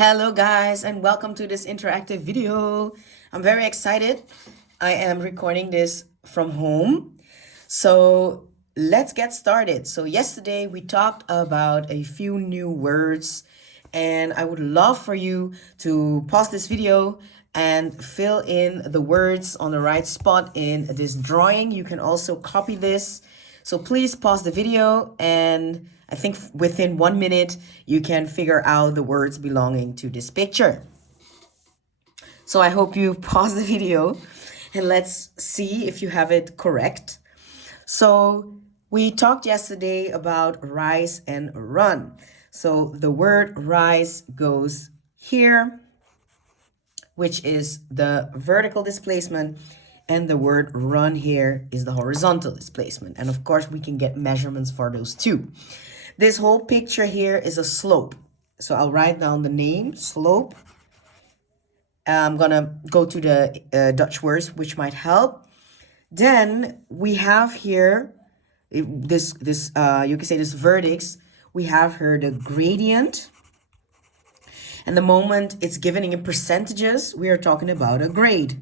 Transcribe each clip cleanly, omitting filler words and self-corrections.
Hello guys and welcome to this interactive video. I'm very excited. I am recording this from home. So let's get started. So yesterday we talked about a few new words and I would love for you to pause this video and fill in the words on the right spot in this drawing. You can also copy this. So please pause the video and I think within 1 minute, you can figure out the words belonging to this picture. So I hope you pause the video and let's see if you have it correct. So we talked yesterday about rise and run. So the word rise goes here, which is the vertical displacement, and the word run here is the horizontal displacement. And of course, we can get measurements for those too. This whole picture here is a slope. So I'll write down the name, slope. I'm gonna go to the Dutch words, which might help. Then we have here, you can say this vertex. We have here the gradient. And the moment it's given in percentages, we are talking about a grade.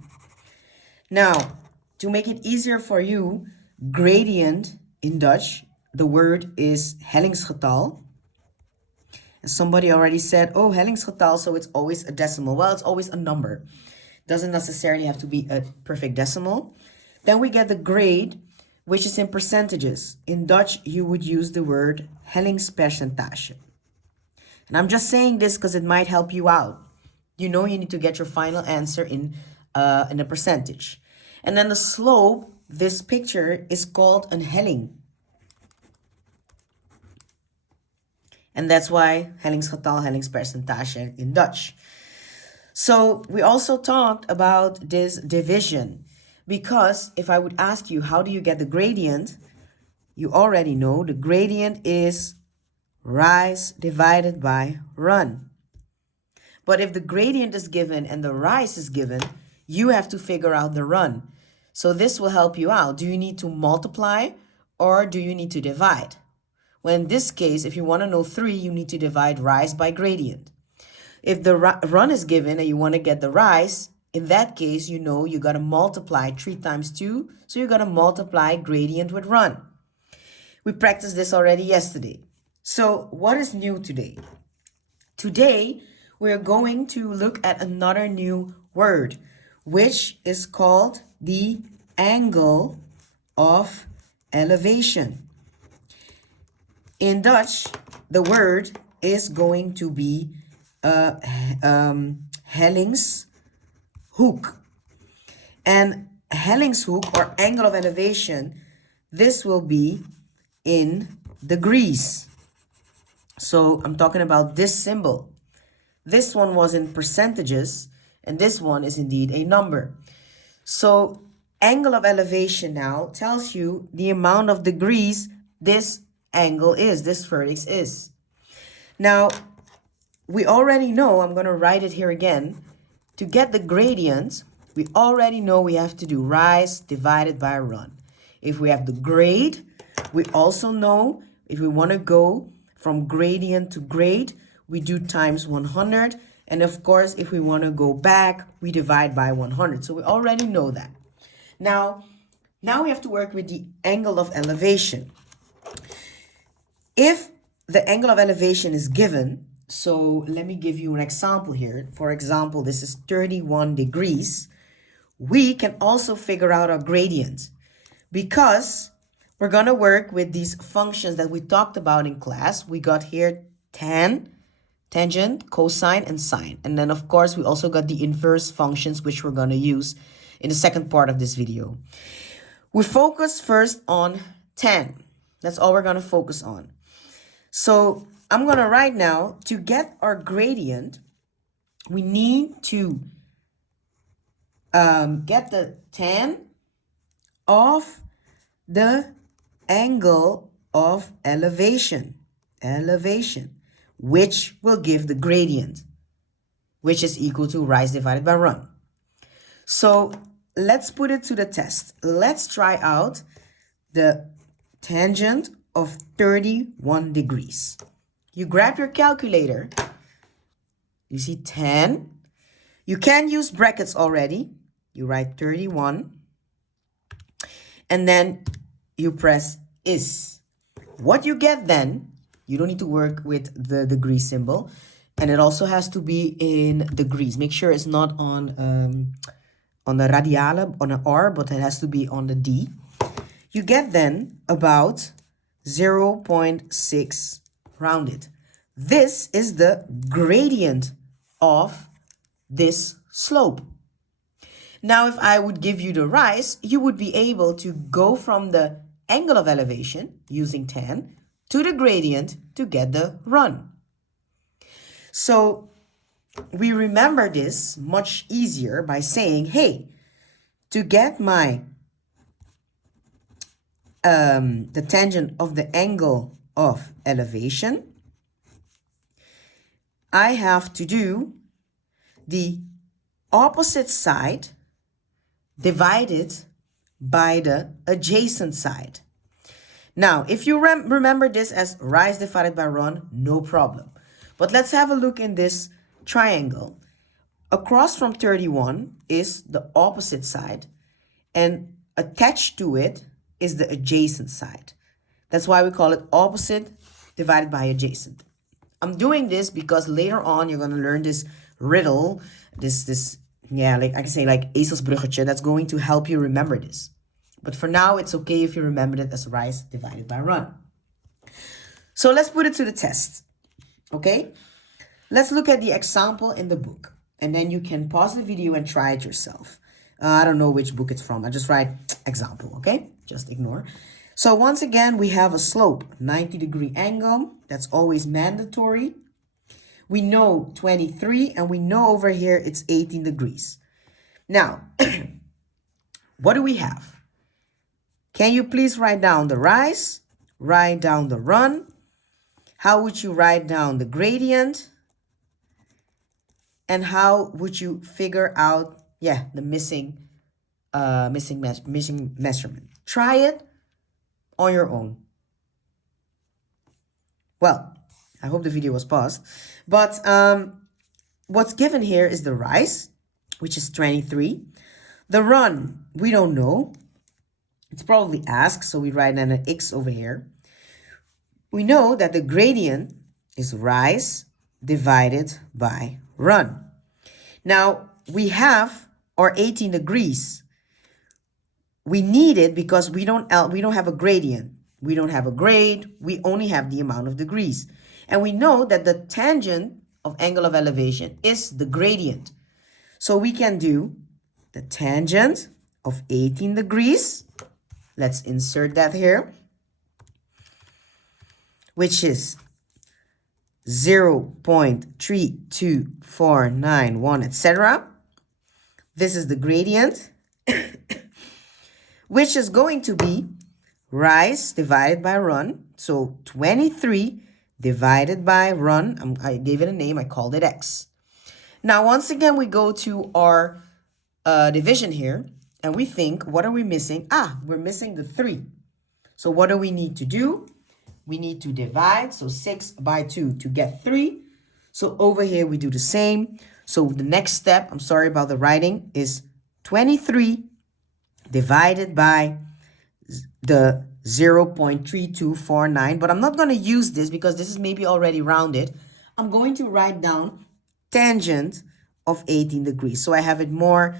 Now, to make it easier for you, gradient in Dutch, the word is hellingsgetal. And somebody already said, oh, hellingsgetal, so it's always a decimal. Well, it's always a number. Doesn't necessarily have to be a perfect decimal. Then we get the grade, which is in percentages. In Dutch, you would use the word hellingspercentage. And I'm just saying this because it might help you out. You know you need to get your final answer in a percentage. And then the slope, this picture is called an helling. And that's why hellingsgetal, hellingspercentage in Dutch. So we also talked about this division. Because if I would ask you, how do you get the gradient? You already know the gradient is rise divided by run. But if the gradient is given and the rise is given, you have to figure out the run. So this will help you out. Do you need to multiply or do you need to divide? Well, in this case, if you want to know 3, you need to divide rise by gradient. If the run is given and you want to get the rise, in that case, you know you got to multiply 3 times 2. So you got to multiply gradient with run. We practiced this already yesterday. So what is new today? Today, we're going to look at another new word, which is called the angle of elevation. In Dutch, the word is going to be hellingshoek. And hellingshoek, or angle of elevation, this will be in degrees. So I'm talking about this symbol. This one was in percentages, and this one is indeed a number. So angle of elevation now tells you the amount of degrees this angle is, this vertex is. Now, we already know, I'm going to write it here again, to get the gradient, we already know we have to do rise divided by run. If we have the grade, we also know if we want to go from gradient to grade, we do times 100. And of course, if we want to go back, we divide by 100. So we already know that. Now we have to work with the angle of elevation. If the angle of elevation is given, so let me give you an example here. For example, this is 31 degrees. We can also figure out our gradient because we're going to work with these functions that we talked about in class. We got here tan, tangent, cosine, and sine. And then, of course, we also got the inverse functions, which we're going to use in the second part of this video. We focus first on tan. That's all we're going to focus on. So I'm going to write now, to get our gradient, we need to get the tan of the angle of elevation, which will give the gradient, which is equal to rise divided by run. So let's put it to the test. Let's try out the tangent of 31 degrees. You grab your calculator You see 10. You can use brackets already. You write 31. And then you press is. What you get then, you don't need to work with the degree symbol. And it also has to be in degrees. Make sure it's not on the radiale, on an R, but it has to be on the D. You get then about 0.6 rounded. This is the gradient of this slope. Now, if I would give you the rise, you would be able to go from the angle of elevation using tan to the gradient to get the run. So we remember this much easier by saying, hey, to get my the tangent of the angle of elevation, I have to do the opposite side divided by the adjacent side. Now, if you remember this as rise divided by run, no problem. But let's have a look in this triangle. Across from 31 is the opposite side, and attached to it is the adjacent side. That's why we call it opposite divided by adjacent. I'm doing this because later on you're going to learn this riddle, like I can say like ezelsbruggetje, that's going to help you remember this. But for now, it's okay if you remember it as rise divided by run. So let's put it to the test, okay? Let's look at the example in the book, and then you can pause the video and try it yourself. I don't know which book it's from. I just write example, okay? Just ignore. So once again, we have a slope, 90-degree angle. That's always mandatory. We know 23, and we know over here it's 18 degrees. Now, what do we have? Can you please write down the rise? Write down the run. How would you write down the gradient? And how would you figure out, the missing measurement? Try it on your own. Well, I hope the video was paused. But what's given here is the rise, which is 23. The run, we don't know. It's probably asked, so we write an X over here. We know that the gradient is rise divided by run. Now, we have our 18 degrees. We need it because we don't have a gradient. We don't have a grade. We only have the amount of degrees. And we know that the tangent of angle of elevation is the gradient. So we can do the tangent of 18 degrees. Let's insert that here, which is 0.32491, etc. This is the gradient, which is going to be rise divided by run. So 23 divided by run, I gave it a name, I called it X. Now, once again, we go to our division here, and we think, what are we missing? We're missing the 3. So what do we need to do? We need to divide, so 6 by 2 to get 3. So over here, we do the same. So the next step, I'm sorry about the writing, is 23 divided by the 0.3249. But I'm not going to use this because this is maybe already rounded. I'm going to write down tangent of 18 degrees. So I have it more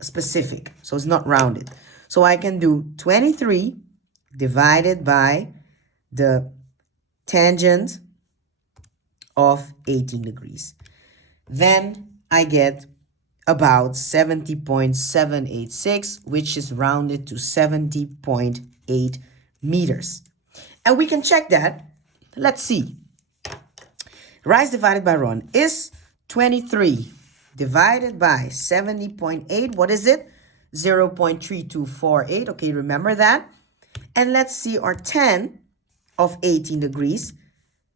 specific. So it's not rounded. So I can do 23 divided by the tangent of 18 degrees. Then I get about 70.786, which is rounded to 70.8 meters. And we can check that. Let's see. Rise divided by run is 23 divided by 70.8. What is it? 0.3248. Okay, remember that. And let's see, our tan of 18 degrees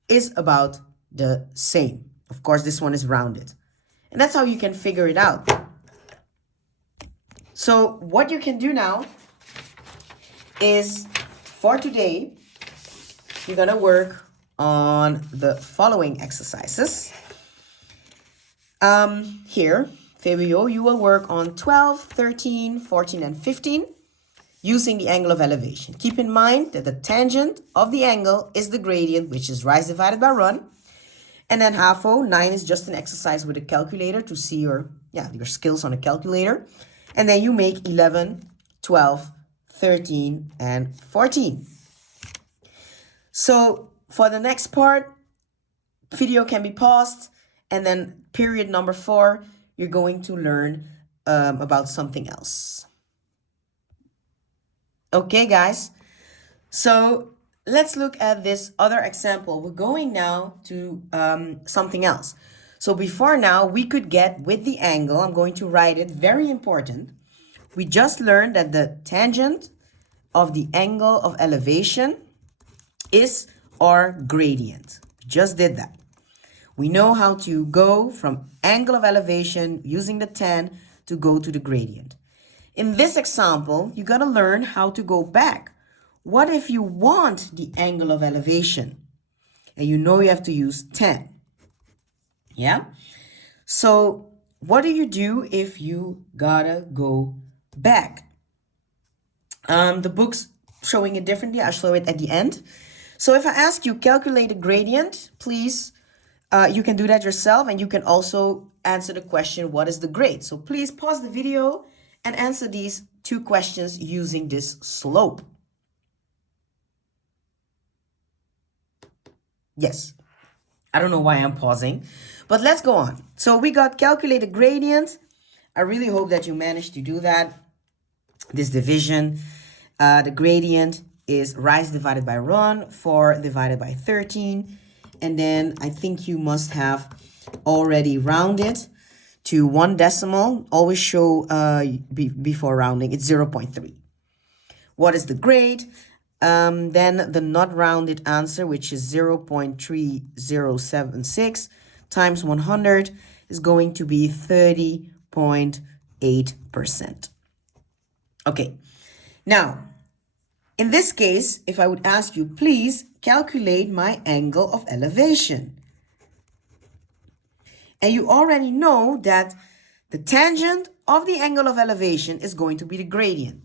is about the same. Of course, this one is rounded. And that's how you can figure it out. So what you can do now is, for today, you're going to work on the following exercises. Here, Fabio, you will work on 12, 13, 14, and 15 using the angle of elevation. Keep in mind that the tangent of the angle is the gradient, which is rise divided by run. And then half-o, 9 is just an exercise with a calculator to see your skills on a calculator. And then you make 11, 12, 13, and 14. So for the next part, video can be paused. And then period number 4, you're going to learn about something else. Okay, guys. So let's look at this other example. We're going now to something else. So before now, we could get with the angle, I'm going to write it, very important. We just learned that the tangent of the angle of elevation is our gradient. We just did that. We know how to go from angle of elevation using the tan to go to the gradient. In this example, you got to learn how to go back. What if you want the angle of elevation? And you know you have to use tan. Yeah? So what do you do if you gotta go back? The book's showing it differently. I'll show it at the end. So if I ask you calculate a gradient, please, you can do that yourself, and you can also answer the question, what is the grade? So please pause the video and answer these 2 questions using this slope. Yes, I don't know why I'm pausing, but let's go on. So we got calculate a gradient. I really hope that you managed to do that. This division, the gradient is rise divided by run, 4 divided by 13. And then I think you must have already rounded to 1 decimal. Always show before rounding, it's 0.3. What is the grade? Then the not rounded answer, which is 0.3076 times 100, is going to be 30.8%. Okay, now, in this case, if I would ask you, please calculate my angle of elevation. And you already know that the tangent of the angle of elevation is going to be the gradient.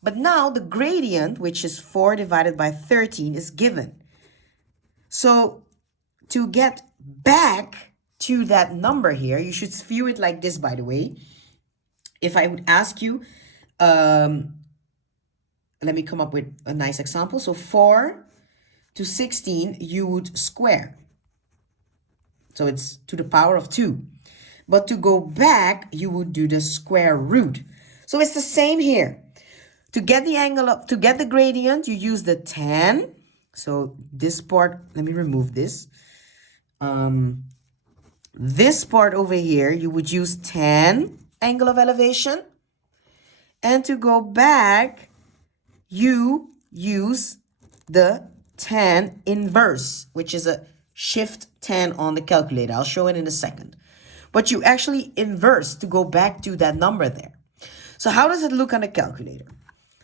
But now the gradient, which is 4 divided by 13, is given. So to get back to that number here, you should view it like this, by the way. If I would ask you, let me come up with a nice example. So 4 to 16, you would square. So it's to the power of 2. But to go back, you would do the square root. So it's the same here. To get the angle up, to get the gradient, you use the tan. So this part, let me remove this. This part over here, you would use tan angle of elevation. And to go back, you use the tan inverse, which is a shift tan on the calculator. I'll show it in a second. But you actually inverse to go back to that number there. So how does it look on the calculator?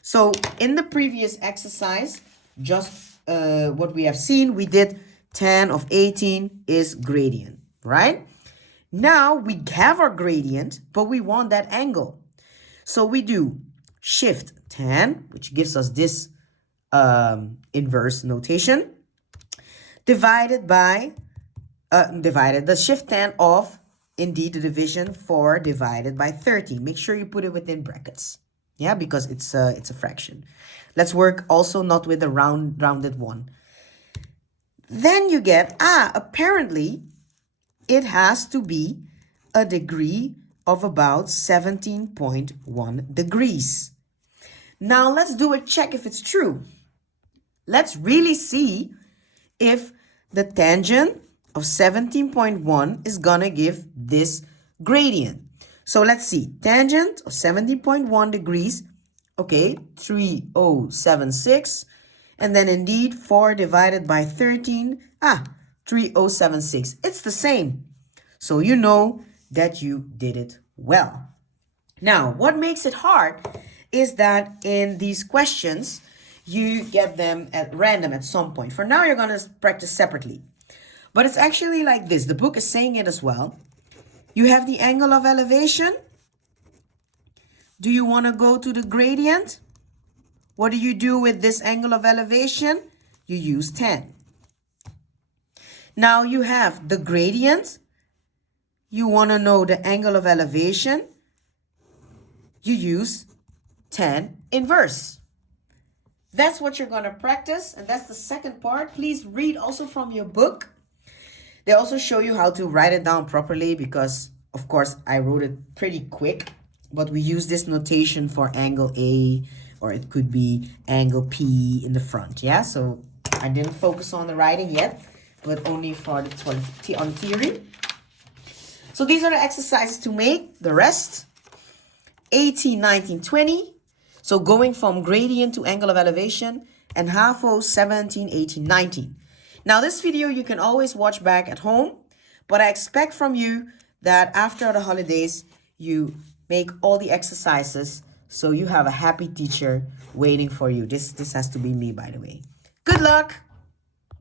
So in the previous exercise, just what we have seen, we did tan of 18 is gradient, right? Now we have our gradient, but we want that angle. So we do shift tan, which gives us this inverse notation, divided by, the shift tan of, indeed, the division 4 divided by 13. Make sure you put it within brackets. Yeah, because it's a fraction. Let's work also not with the rounded one. Then you get, apparently it has to be a degree of about 17.1 degrees. Now let's do a check if it's true. Let's really see if the tangent of 17.1 is gonna give this gradient. So let's see, tangent of 17.1 degrees, okay, 3076, and then indeed 4 divided by 13, 3076. It's the same. So you know that you did it well. Now, what makes it hard is that in these questions, you get them at random at some point. For now, you're gonna practice separately. But it's actually like this. The book is saying it as well. You have the angle of elevation. Do you want to go to the gradient? What do you do with this angle of elevation? You use 10. Now you have the gradient. You want to know the angle of elevation. You use 10 inverse. That's what you're going to practice, and that's the second part. Please read also from your book. They also show you how to write it down properly because, of course, I wrote it pretty quick, but we use this notation for angle A, or it could be angle P in the front, yeah? So I didn't focus on the writing yet, but only for the on theory. So these are the exercises to make. The rest, 18, 19, 20. So going from gradient to angle of elevation, and HAFO 17, 18, 19. Now this video you can always watch back at home, but I expect from you that after the holidays, you make all the exercises so you have a happy teacher waiting for you. This has to be me, by the way. Good luck!